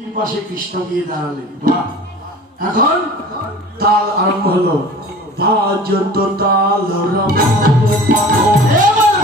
এই পাশে কৃষ্ণ গিয়ে দাঁড়ালেন। এখন তাল আরম্ভ হলো। তাল রম এবার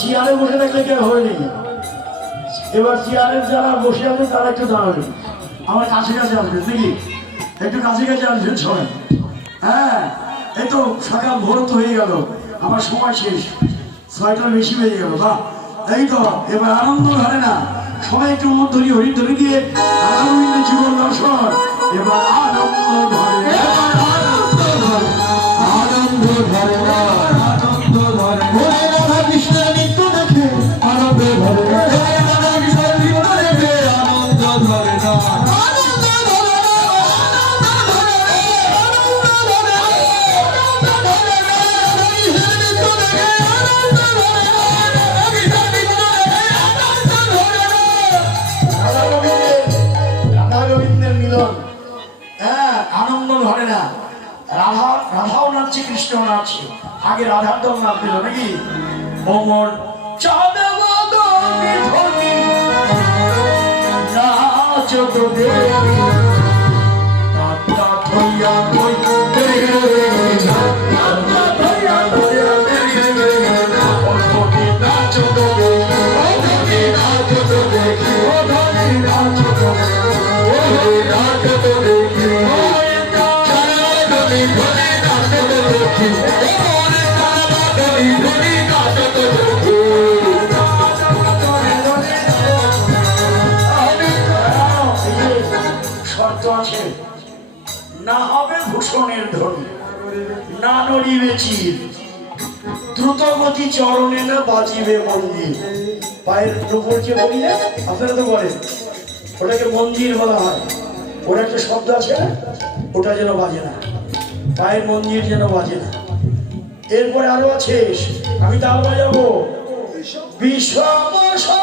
চেয়ারে বসে থাকলে কেউ হয়নি এবার চেয়ারের যারা বসে আছে, তারা একটু দাঁড়াবে আমার কাছে কাছে আসবে দেখি একটু কাছে কাছে আসবেন, সবাই। হ্যাঁ? এই তো সকাল ভোর তো হয়ে গেল। আমার সময় শেষ। ছয়টার বেশি হয়ে গেল। বা এই তো এবার আনন্দ ধরে না। সবাই একটু মধ্যরি হরি ধরে গিয়ে আনন্দ জীবন দর্শন। এবার আনন্দ ধরে আনন্দ ধরে আনন্দ ধরে না। কৃষ্ণ নাচছে আগে রাধার দল নাচছিল নাকি অমর চাঁদে মাদনী না হবে ভূষণের ধ্বনি চরণে না বাজিবে মন্দির। পায়ের উপর যে বলি আপনারা তো বলেন, ওটাকে মন্দির বলা হয়। ওর একটা শব্দ আছে, ওটা যেন বাজে না। পায়ের মন্দির যেন বাজে না। এরপরে আরও আছে আমি তাও বাজাবো বিষম